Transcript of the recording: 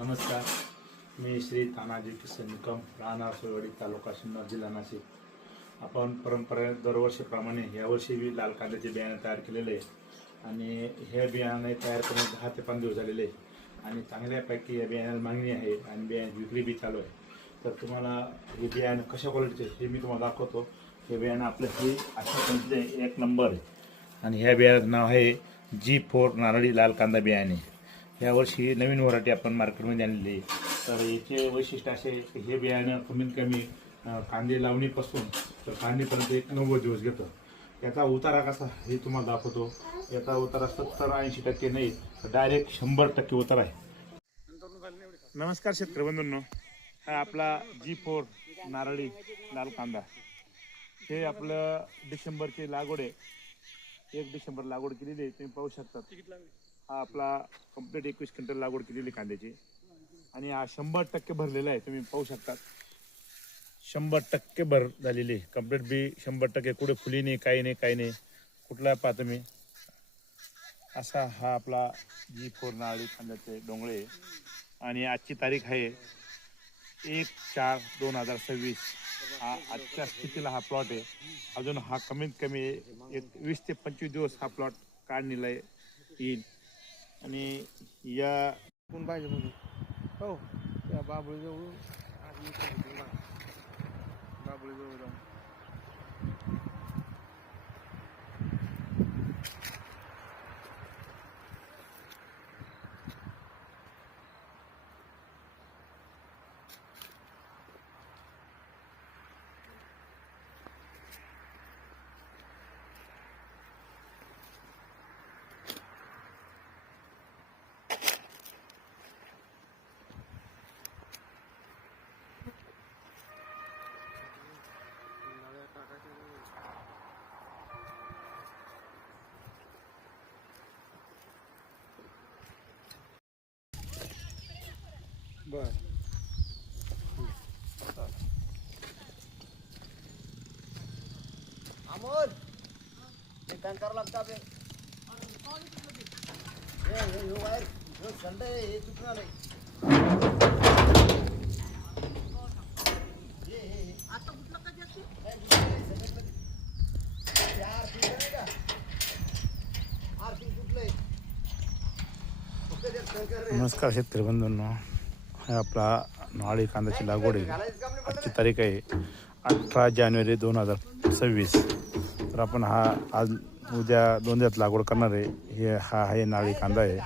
नमस्कार, मी श्री तानाजी किसन निकम, राहणार सोयवाडी, तालुका सिन्नर, जिल्हा नाशिक. आपण परंपरे दरवर्षीप्रमाणे यावर्षी लाल कांद्याचे बियाणे तयार केलेले आहे आणि हे बियाणे तयार करून 10 ते 15 दिवस झालेले आहे आणि चांगल्यापैकी या बियाण्याला मागणी आहे आणि बियाणे विक्री बी चालू आहे. तर तुम्हाला हे बियाणे कशा क्वालिटीचे हे मी तुम्हाला दाखवतो. हे बियाणं आपलं हे अशा क्वालिटीचे 1 नंबर आहे आणि ह्या बियाण्याचं नाव आहे G4 नारळी लाल कांदा बियाणे. यावर्षी नवीन व्हरायटी आपण मार्केटमध्ये आणलेली आहे. तर याचे वैशिष्ट्य असे की हे बियाणं कमीत कमी कांदे लावणीपासून तर काढणीपर्यंत 90 दिवस घेतं. याचा उतारा कसा हे तुम्हाला दाखवतो. याचा उतारा 70-80% नाही तर डायरेक्ट 100% उतारा आहे. नमस्कार शेतकरी बंधूंनो, हा आपला G4 नारळी लाल कांदा. हे आपलं डिसेंबरची लागवड आहे. 1 डिसेंबर लागवड केलेली आहे, तुम्ही पाहू शकता. हा आपला कंप्लीट 21 क्विंटल लागवड केलेली कांद्याची आणि हा 100% भरलेला आहे, तुम्ही पाहू शकता. 100% भर झालेली कंप्लीट बी 100%, कुठे फुली नाही, काही नाही कुठला पाहा तुम्ही. असा हा आपला G4 नारळी कांद्याचे डोंगळे आहे आणि आजची तारीख आहे 1/4/2026. हा आजच्या स्थितीला हा प्लॉट आहे. अजून हा कमीत कमी 20 ते 25 दिवस हा प्लॉट काढणीला येईल. आणि या कोण पाहिजे म्हणून हो त्या बाबळीजवळ बाबळीजवळ जाऊन बर अमोल हे टँकर लागतात हे संडे हे चुकून आलंय. आता कुठलं कधी नमस्कार शेतकरी बंधूंनो, हा आपला नारळी कांद्याची लागवड आहे. आजची तारीख आहे 18 जानेवारी 2026. तर आपण हा आज उद्या 2 दिवसात लागवड करणार आहे. हा आहे नारळी कांदा आहे.